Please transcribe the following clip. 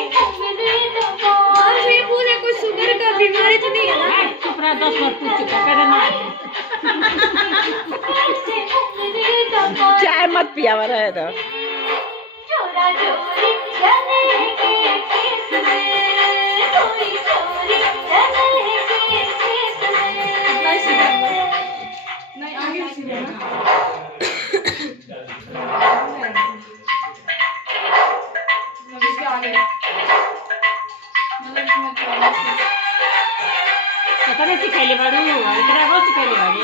और ये पूरे कोई शुगर का बीमारी तो नहीं है ना? चुप रहा, 10 बार पूछ चुका, कहते ना चाय मत पिया रहे तो नहीं आगे सिखाइले बाड़ू, इतना सिखाइले बाड़ी।